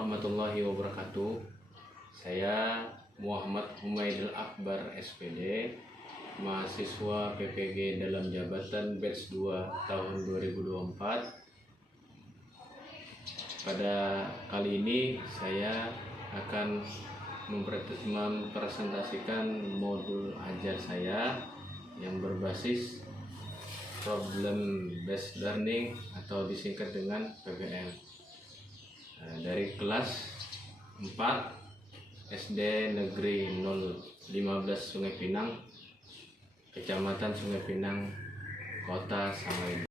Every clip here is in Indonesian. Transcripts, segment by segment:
warahmatullahi wabarakatuh. Saya Muhammad Humaidil Akbar SPD, mahasiswa PPG dalam jabatan batch 2 tahun 2024. Pada kali ini saya akan mempresentasikan modul ajar saya yang berbasis problem based learning atau disingkat dengan PBL. Dari kelas 4 SD Negeri 015 Sungai Pinang, Kecamatan Sungai Pinang, Kota Samarinda.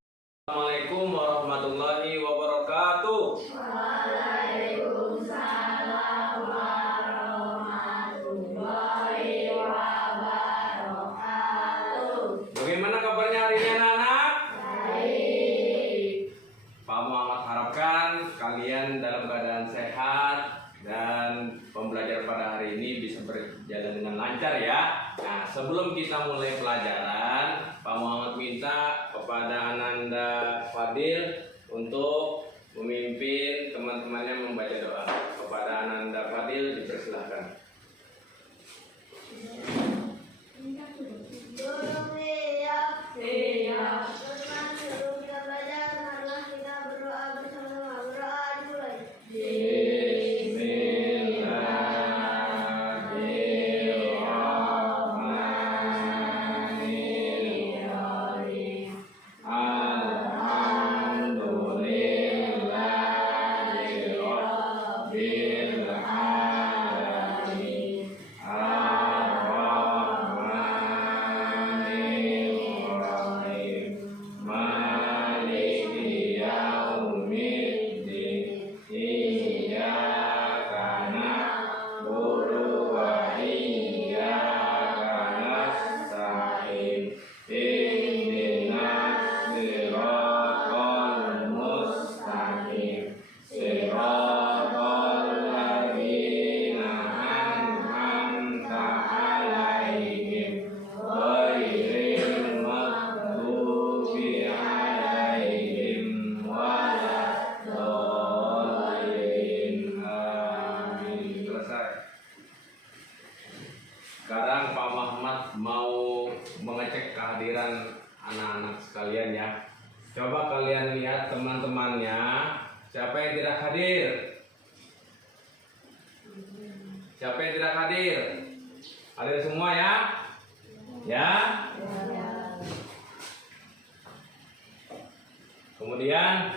Assalamualaikum warahmatullahi wabarakatuh. Waalaikumsalam warahmatullahi wabarakatuh. Bagaimana kabarnya hari ini anak-anak? Baik. Pak Muhammad harapkan kalian dalam keadaan sehat dan pembelajaran pada hari ini bisa berjalan dengan lancar ya. Nah, sebelum kita mulai pelajaran, Pak Muhammad minta kepada Ananda Fadil untuk memimpin teman-temannya membaca doa. Kepada Ananda Fadil dipersilahkan. Guru siap. Teman sebelum kita belajar, marilah kita berdoa bersama-sama. Berdoa dimulai. Sekarang Pak Muhammad mau mengecek kehadiran anak-anak sekalian ya. Coba kalian lihat teman-temannya, siapa yang tidak hadir? Siapa yang tidak hadir? Hadir semua ya? Ya? Kemudian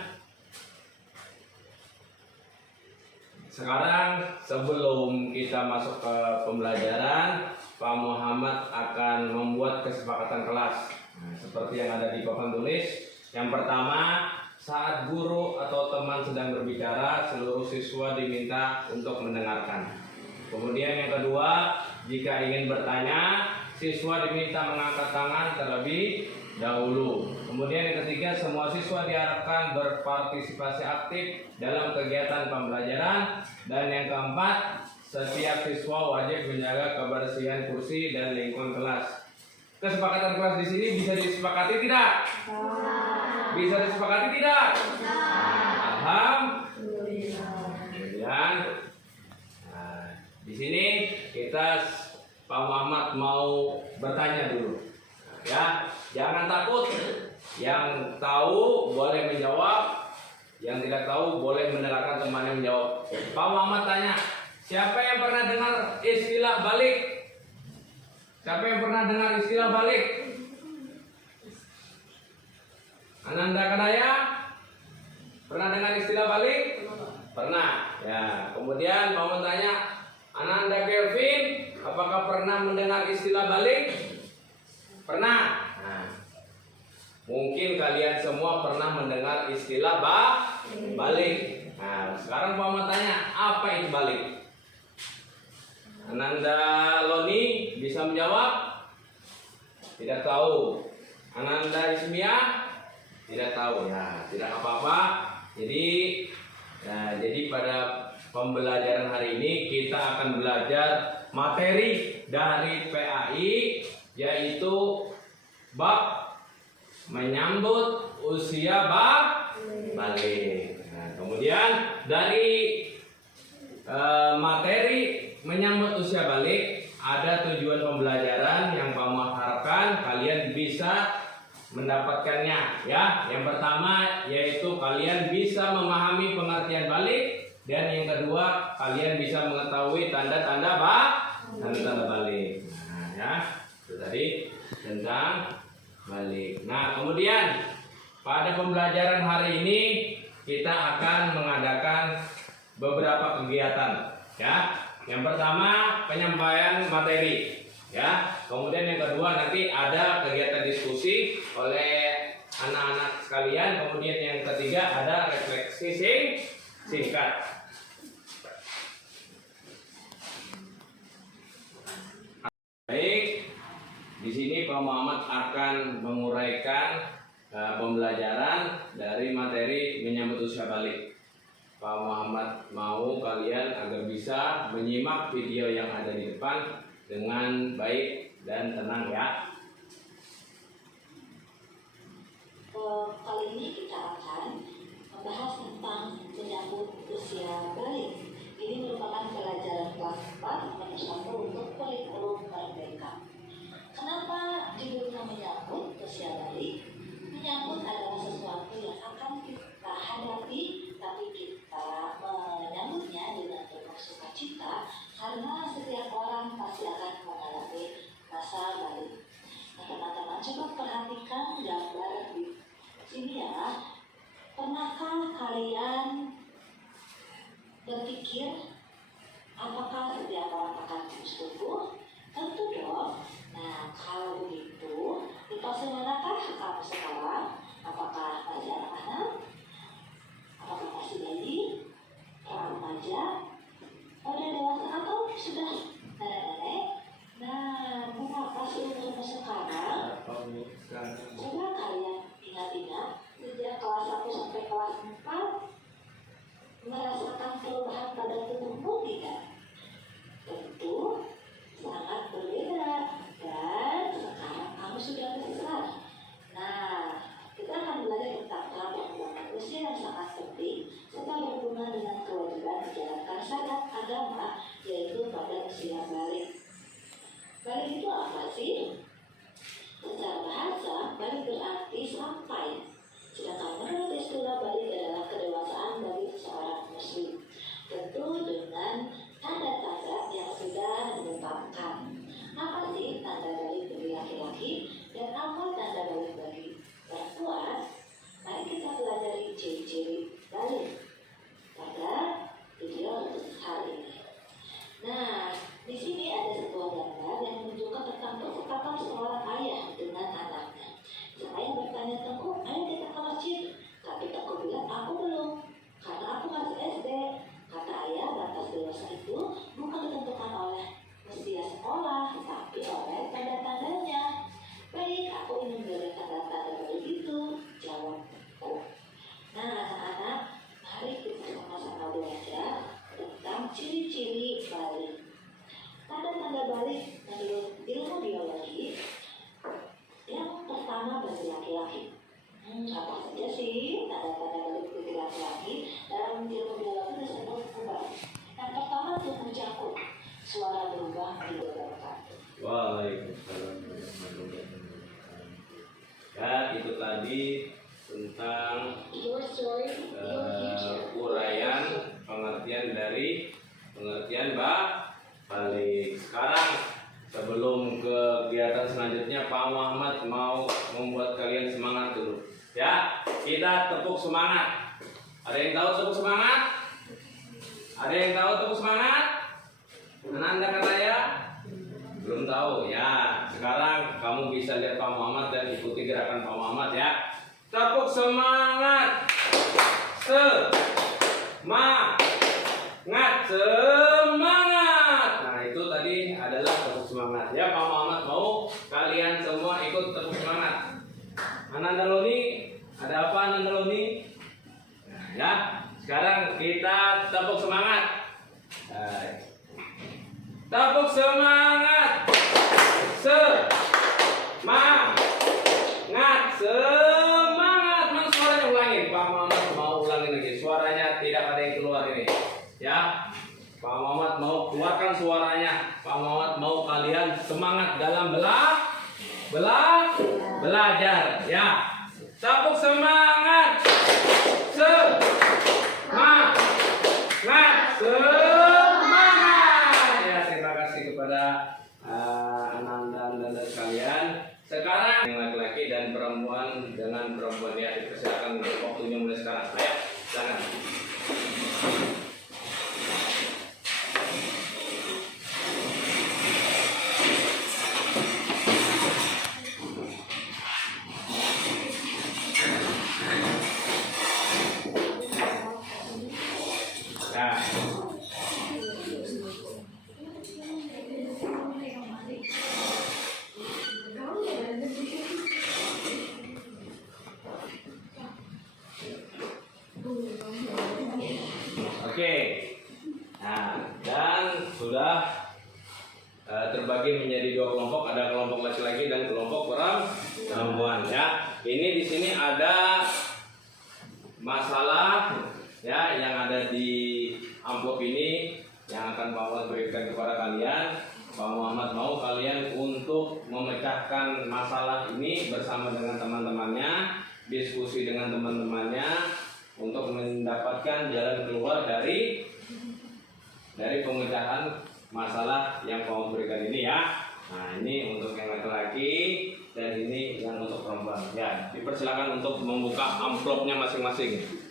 sekarang sebelum kita masuk ke pembelajaran, Pak Muhammad akan membuat kesepakatan kelas. Nah, seperti yang ada di papan tulis. Yang pertama, saat guru atau teman sedang berbicara, seluruh siswa diminta untuk mendengarkan. Kemudian yang kedua, jika ingin bertanya, siswa diminta mengangkat tangan terlebih dahulu. Kemudian yang ketiga, semua siswa diharapkan berpartisipasi aktif dalam kegiatan pembelajaran. Dan yang keempat, setiap siswa wajib menjaga kebersihan kursi dan lingkungan kelas. Kesepakatan kelas di sini bisa disepakati tidak? Bisa disepakati tidak? Alhamdulillah. Kemudian, di sini kita Pak Muhammad mau bertanya dulu. Ya, jangan takut. Yang tahu boleh menjawab, yang tidak tahu boleh mendengarkan temannya menjawab. Pak Muhammad tanya, siapa yang pernah dengar istilah balik? Siapa yang pernah dengar istilah balik? Ananda Kadaya? Pernah dengar istilah balik? Pernah. Ya, kemudian Pak Muhammad tanya, Ananda Kelvin, apakah pernah mendengar istilah balik? Pernah. Nah, mungkin kalian semua pernah mendengar istilah balik. Nah, sekarang Pak Muhammad tanya, apa itu balik? Ananda Loni bisa menjawab? Tidak tahu. Ananda Ismia? Tidak tahu. Ya, tidak apa-apa. Jadi pada pembelajaran hari ini kita akan belajar materi dari PAI, yaitu bab menyambut usia balik. Nah, kemudian dari materi menyambut usia balik, ada tujuan pembelajaran yang Pak Muhammad harapkan kalian bisa mendapatkannya ya. Yang pertama yaitu kalian bisa memahami pengertian balik, dan yang kedua kalian bisa mengetahui tanda-tanda balik. Nah, ya, itu tadi tentang balik. Nah, kemudian pada pembelajaran hari ini kita akan mengadakan beberapa kegiatan ya. Yang pertama penyampaian materi ya. Kemudian yang kedua nanti ada kegiatan diskusi oleh anak-anak sekalian. Kemudian yang ketiga ada refleksi singkat. Baik, di sini Pak Muhammad akan menguraikan pembelajaran dari materi menyambut usia balik. Pak Muhammad mau kalian agar bisa menyimak video yang ada di depan dengan baik dan tenang ya. Kali ini kita akan membahas tentang menyambut usia balik. Ini merupakan pelajaran kelas 4 nomor 1 untuk kurikulum merdeka. Kenapa judulnya menyambut usia balik? Menyambut adalah sesuatu yang akan kita hadapi, tapi kita menyambutnya dengan penuh sukacita karena setiap orang pasti akan mengalami masa balik. Nah, teman-teman coba perhatikan gambar di sini ya. Pernahkah kalian berpikir apakah setiap orang akan terus tumbuh? Tentu dong. Nah, kalau begitu, di fase manakah kamu sekarang? Apakah masih anak-anak? Apakah masih bayi? Remaja? Udah dewasa atau sudah nenek-nenek? Nah, berapa sih umurmu sekarang? Coba kalian ingat-ingat sejak kelas 1 sampai kelas 4 merasakan perubahan pada tubuhmu tidak? Tentu sangat berbeda, dan sekarang kamu sudah besar. Nah, kita akan belajar tentang perkembangan usia yang sangat penting serta berhubungan dengan kewajiban menjalankan syariat agama, yaitu pada usia balik. Balik itu apa sih? Secara bahasa, balik berarti sampai. Sedangkan menurut istilah balik adalah kedewasaan bagi seorang muslim. Tentu dengan tanda-tanda yang sudah ditetapkan. Apa sih tanda balik bagi laki-laki dan apa tanda balik bagi perempuan? Mari kita pelajari ciri-ciri balik pada video hari ini. Nah, di sini ada sebuah gambar yang menunjukkan tentang percakapan seorang ayah dengan anaknya. Saya bertanya Tengku, ayo kita ke masjid. Tapi Tengku bilang, aku belum, karena aku masih SD. Kata ayah, batas dewasa itu bukan ditentukan oleh usia sekolah, tapi oleh tanda-tandanya. Baik, aku ingin belajar tanda-tanda begitu, jawabku. Nah, anak-anak, mari kita sama-sama belajar tentang ciri-ciri balik. Tanda-tanda balik menurut ilmu biologi. Yang pertama bagi laki-laki. Apa saja sih tanda-tanda balik bagi laki-laki? Dalam ilmu biologi disebut kubah. Yang pertama tubuh jakun, suara berubah menjadi berkat. Waalaikumsalam warahmatullahi wabarakatuh. Ya, itu tadi tentang uraian pengertian dari pengertian balik. Sekarang sebelum kegiatan selanjutnya, Pak Muhammad mau membuat kalian semangat dulu. Ya, kita tepuk semangat. Ada yang tahu tepuk semangat? Ada yang tahu tepuk semangat? Anda kata ya? Belum tahu ya. Sekarang kamu bisa lihat Pak Muhammad dan ikuti gerakan Pak Muhammad ya. Tepuk semangat. Semangat. Nah, itu tadi adalah tepuk semangat ya. Pak Muhammad mau kalian semua ikut tepuk semangat. Ananda Loni, ada apa Ananda Loni? Nah, ya. Sekarang kita tepuk semangat. Tepuk semangat. Semangat. Mana suaranya ulangin? Pak Muhammad mau ulangin lagi. Suaranya tidak ada yang keluar ini. Ya. Pak Muhammad mau keluarkan suaranya. Pak Muhammad mau kalian semangat dalam belajar. Ya, cabut semangat. Semangat. Ya, terima kasih kepada anak-anak dan sekalian. Sekarang yang laki-laki dan perempuan dengan perempuan ya, dipersilakan waktunya mulai sekarang. Ayo, silakan. Nah, oke. Nah, dan sudah terbagi menjadi dua kelompok, ada kelompok laki-laki dan kelompok perempuan ya. Ini di sini ada masalah ya yang ada di amplop ini yang akan Pak Muhammad berikan kepada kalian. Pak Muhammad mau kalian untuk memecahkan masalah ini bersama dengan teman-temannya, diskusi dengan teman-temannya untuk mendapatkan jalan keluar dari pemecahan masalah yang Pak Muhammad berikan ini ya. Nah, ini untuk yang laki-laki dan ini yang untuk perempuan. Ya, dipersilakan untuk membuka amplopnya masing-masing.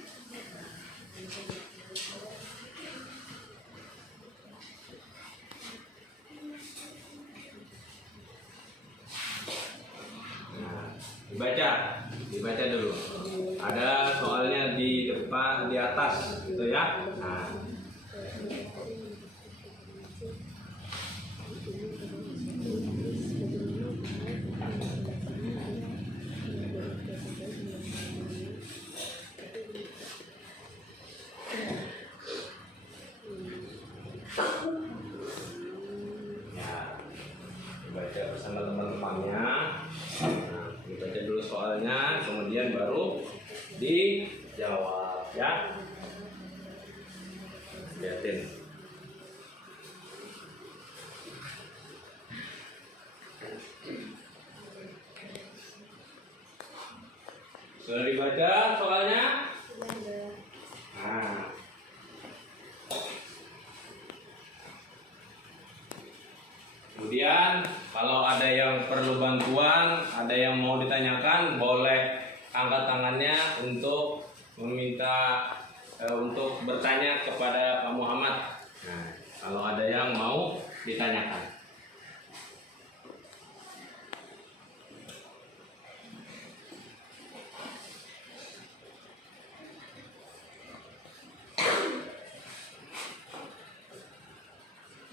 Dibaca dulu. Ada soalnya di depan, di atas, gitu ya. Nah, ya, dibaca bersama teman-temannya. Dibaca dulu soalnya, kemudian baru dijawab ya. Lihatin. Sudah dibaca soalnya? Nah. Kemudian kalau ada yang perlu bantuan, ada yang mau ditanyakan, boleh angkat tangannya untuk meminta untuk bertanya kepada Pak Muhammad. Nah, kalau ada yang mau ditanyakan.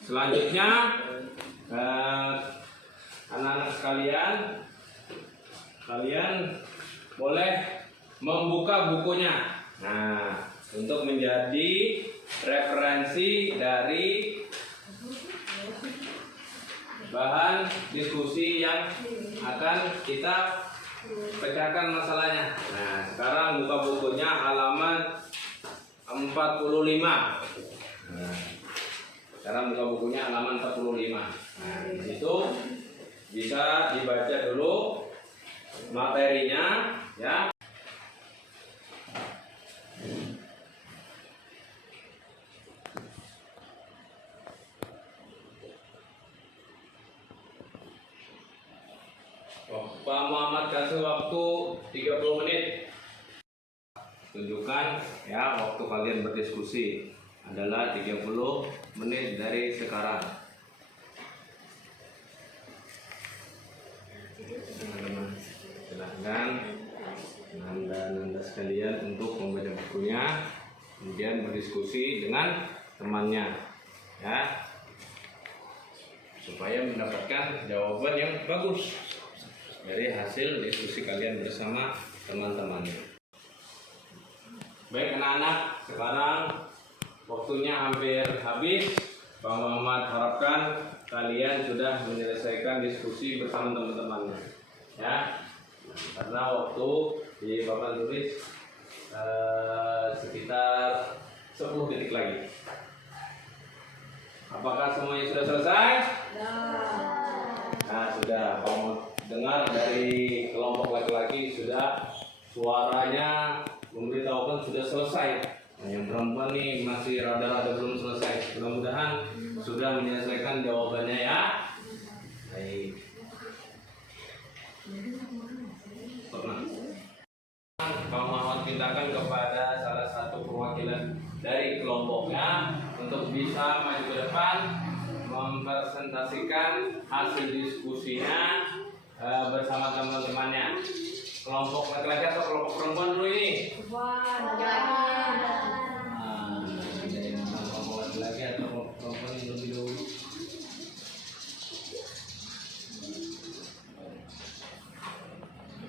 Selanjutnya anak-anak sekalian, kalian boleh membuka bukunya. Nah, untuk menjadi referensi dari bahan diskusi yang akan kita pecahkan masalahnya. Nah, sekarang buka bukunya halaman 45. Nah, sekarang buka bukunya halaman 45. Nah, di situ bisa dibaca dulu materinya ya. Pak Muhammad kasih waktu 30 menit. Tunjukkan ya waktu kalian berdiskusi adalah 30 menit dari sekarang. Silahkan Anda sekalian untuk membaca bukunya, kemudian berdiskusi dengan temannya ya, supaya mendapatkan jawaban yang bagus dari hasil diskusi kalian bersama teman-temannya. Baik anak-anak, sekarang waktunya hampir habis. Pak Muhammad harapkan kalian sudah menyelesaikan diskusi bersama teman-temannya ya. Karena waktu di papan tulis sekitar 10 detik lagi. selesai. Nah, yang perempuan nih masih rada-rada belum selesai. Mudah-mudahan sudah menyelesaikan jawabannya ya. Baik. Pernah. Pak Muhammad pintakan kepada salah satu perwakilan dari kelompoknya untuk bisa maju ke depan mempresentasikan hasil diskusinya bersama teman-temannya. Kelompok laki-laki atau kelompok perempuan dulu ini? Kelompok laki-laki atau kelompok perempuan yang lebih dulu?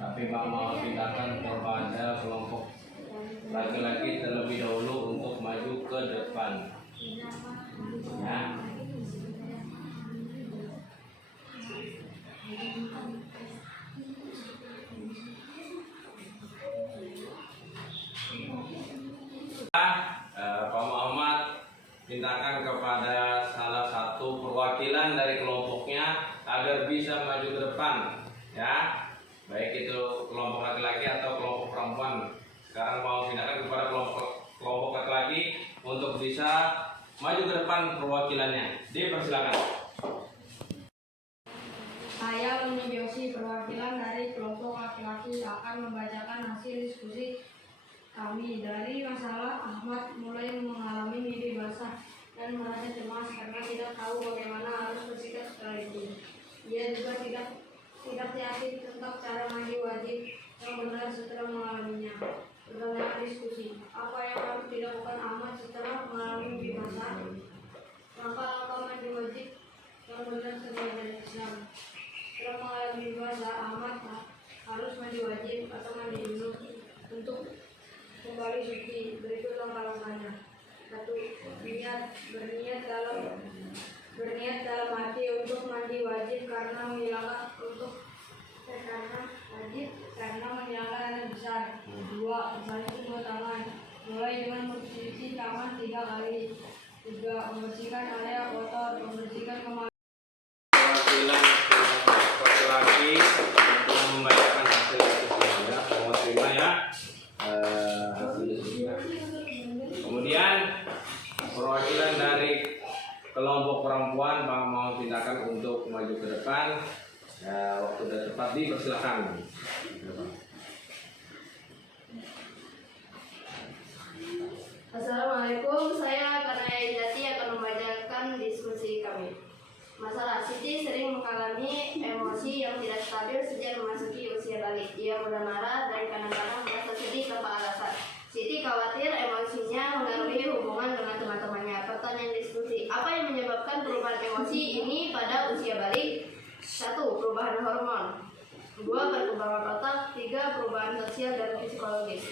Tapi Pak mau pindahkan kepada kelompok laki-laki terlebih dahulu untuk maju ke depan. Ya. Pak Muhammad mintakan kepada salah satu perwakilan dari kelompoknya agar bisa maju ke depan, ya, baik itu kelompok laki-laki atau kelompok perempuan. Sekarang mau pindahkan kepada kelompok laki-laki untuk bisa maju ke depan perwakilannya. Dipersilakan. Saya Umi Josi, perwakilan dari kelompok laki-laki, akan membacakan hasil diskusi kami. Dari masalah, Ahmad mulai mengalami mimpi basah dan merasa cemas karena tidak tahu bagaimana harus bersikap setelah itu. Ia juga tidak yakin tentang cara mandi wajib yang benar setelah mengalaminya. Pertanyaan diskusi: apa yang harus dilakukan Ahmad setelah mengalami mimpi basah? Langkah-langkah mandi wajib yang benar sebagai Islam. Setelah mengalami mimpi basah, Ahmad harus mandi wajib atau mandi junub untuk kembali suci. Berikut langkah-langkahnya. 1. Berniat dalam hati untuk mandi wajib karena menghilangkan air besar. 2. Bersalin kedua tangan, mulai dengan mencuci tangan 3 kali. 3. Membersihkan area kotor, membersihkan kemaluan. Perwakilan laki-laki untuk membacakan hasil diskusinya, mohon terima ya hasil diskusinya. Kemudian perwakilan dari kelompok perempuan mau tindakan untuk maju ke depan. Ya, waktu sudah tepat dipersilakan. Assalamualaikum, saya Kanaya Jati akan membacakan diskusi kami. Masalah: Siti sering mengalami emosi yang tidak stabil sejak memasuki usia balik. Ia mudah marah dan kadang-kadang merasa sedih tanpa alasan. Siti khawatir emosinya mengaruhi hubungan dengan teman-temannya. Pertanyaan diskusi: apa yang menyebabkan perubahan emosi ini pada usia balik? 1. Perubahan hormon. 2. Perkembangan otak. 3. Perubahan sosial dan psikologis.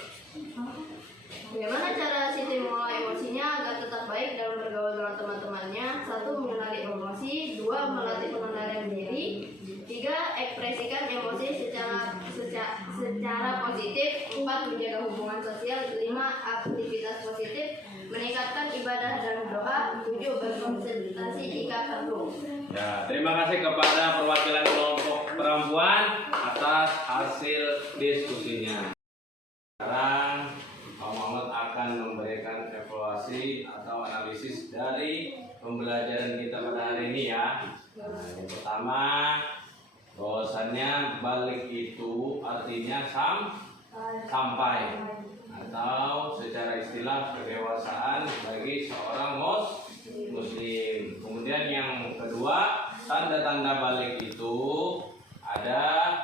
Bagaimana cara Siti mengolah emosinya agar tetap baik dalam bergaul dengan teman-temannya? 1. Mengenali emosi. 2. Melatih pengendalian diri. 3. Ekspresikan emosi secara positif. 4. Menjaga hubungan sosial. 5. Aktivitas positif, meningkatkan ibadah dan doa. 7. Berkonsentrasi jika perlu. Ya, terima kasih kepada perwakilan kelompok perempuan atas hasil diskusinya. Sekarang Pak Muhammad akan memberikan evaluasi atau analisis dari pembelajaran kita pada hari ini ya. Nah, yang pertama, bahwasannya balik itu artinya sampai atau secara istilah kedewasaan bagi seorang muslim. Kemudian yang kedua, tanda-tanda balik itu ada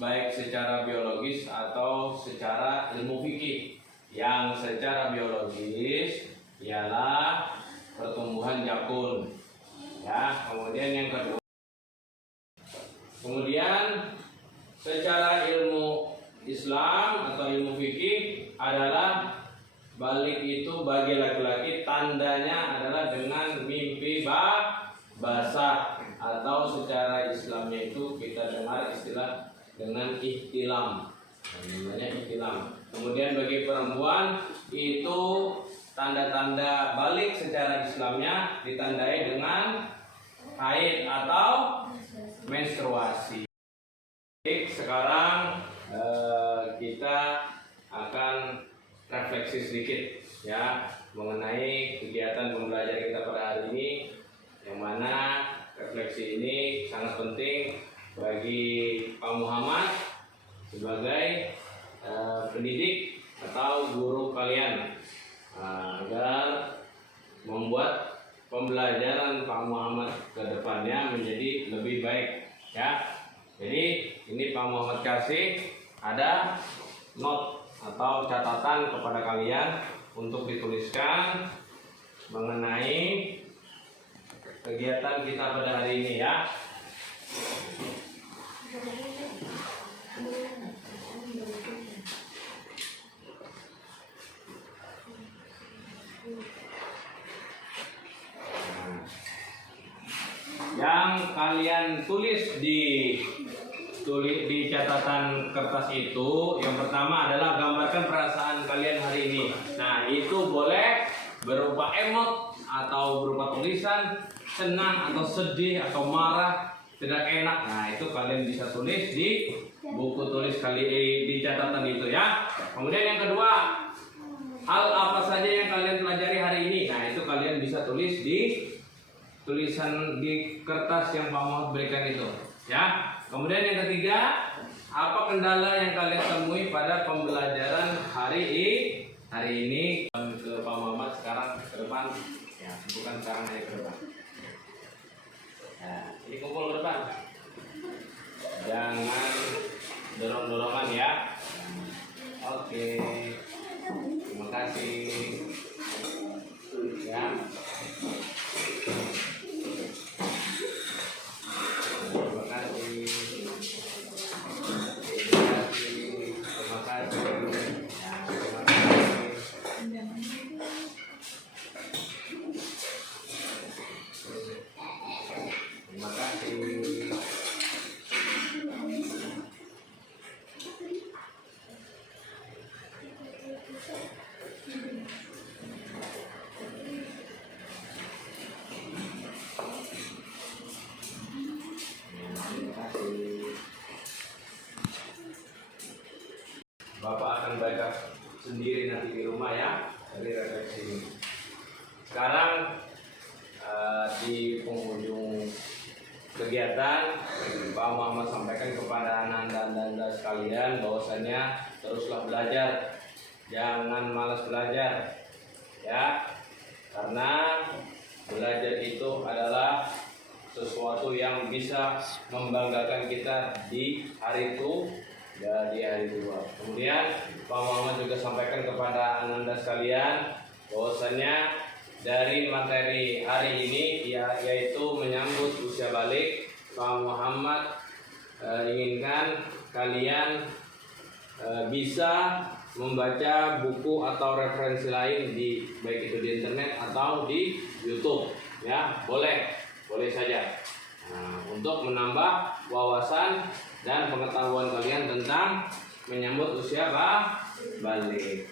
baik secara biologis atau secara ilmu fikih. Yang secara biologis ialah pertumbuhan jakun. Ya, kemudian yang kedua, kemudian secara ilmu Islam atau ilmu fikih adalah balik itu bagi laki-laki tandanya adalah dengan mimpi basah atau secara Islamnya itu kita dengar istilah dengan ihtilam. Namanya ihtilam. Kemudian bagi perempuan itu tanda-tanda balik secara Islamnya ditandai dengan haid atau menstruasi. Baik, sekarang kita akan refleksi refleksi sedikit ya mengenai kegiatan pembelajaran kita pada hari ini, yang mana refleksi ini sangat penting bagi Pak Muhammad sebagai pendidik atau guru kalian, agar membuat pembelajaran Pak Muhammad ke depannya menjadi lebih baik ya. Jadi ini Pak Muhammad kasih ada note atau catatan kepada kalian untuk dituliskan mengenai kegiatan kita pada hari ini ya. Yang kalian tulis di catatan kertas itu, yang pertama adalah gambarkan perasaan kalian hari ini. Nah, itu boleh berupa emot atau berupa tulisan senang atau sedih atau marah, tidak enak. Nah, itu kalian bisa tulis di buku tulis di catatan itu ya. Kemudian yang kedua, hal apa saja yang kalian pelajari hari ini. Nah, itu kalian bisa tulis di tulisan di kertas yang Pak Muhammad berikan itu ya. Kemudian yang ketiga, apa kendala yang kalian temui pada pembelajaran hari ini. Ke Pak Muhammad sekarang ke depan ya, bukan sekarang aja ke depan. Nah, ini kumpul ke depan, jangan dorong-dorongan ya. Oke, terima kasih ya. Bapak akan baca sendiri nanti di rumah ya, dari refleksi ini. Sekarang di penghujung kegiatan, Pak Muhammad sampaikan kepada anak-anak sekalian bahwasanya teruslah belajar, jangan malas belajar ya, karena belajar itu adalah sesuatu yang bisa membanggakan kita di hari itu dan di hari tua. Kemudian Pak Muhammad juga sampaikan kepada anak-anak sekalian bahwasanya dari materi hari ini yaitu menyambut usia balik, Pak Muhammad inginkan kalian bisa membaca buku atau referensi lain baik itu di internet atau di YouTube ya, boleh saja. Nah, untuk menambah wawasan dan pengetahuan kalian tentang menyambut usia balik.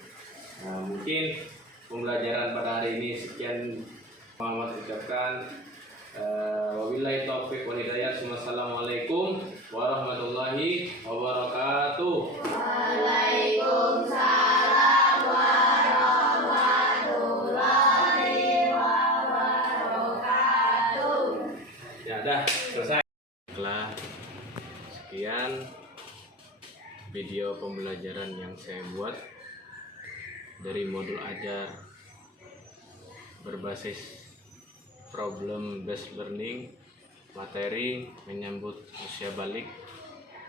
Nah, mungkin pembelajaran pada hari ini sekian Muhammad ucapkan. Wabillahi taufiq wal hidayah. Wassalamualaikum warahmatullahi wabarakatuh. Waalaikumsalam warahmatullahi wabarakatuh. Ya, dah selesai. Setelah sekian video pembelajaran yang saya buat dari modul ajar berbasis problem based learning, materi menyambut usia balik,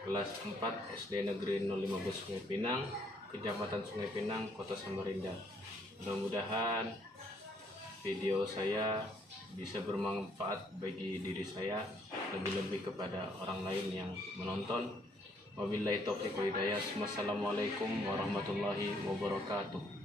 kelas 4 SD Negeri 015 Sungai Pinang, Kecamatan Sungai Pinang, Kota Samarinda. Mudah-mudahan video saya bisa bermanfaat bagi diri saya, lebih-lebih kepada orang lain yang menonton. Wabillahi taufiq wal hidayah. Wassalamualaikum warahmatullahi wabarakatuh.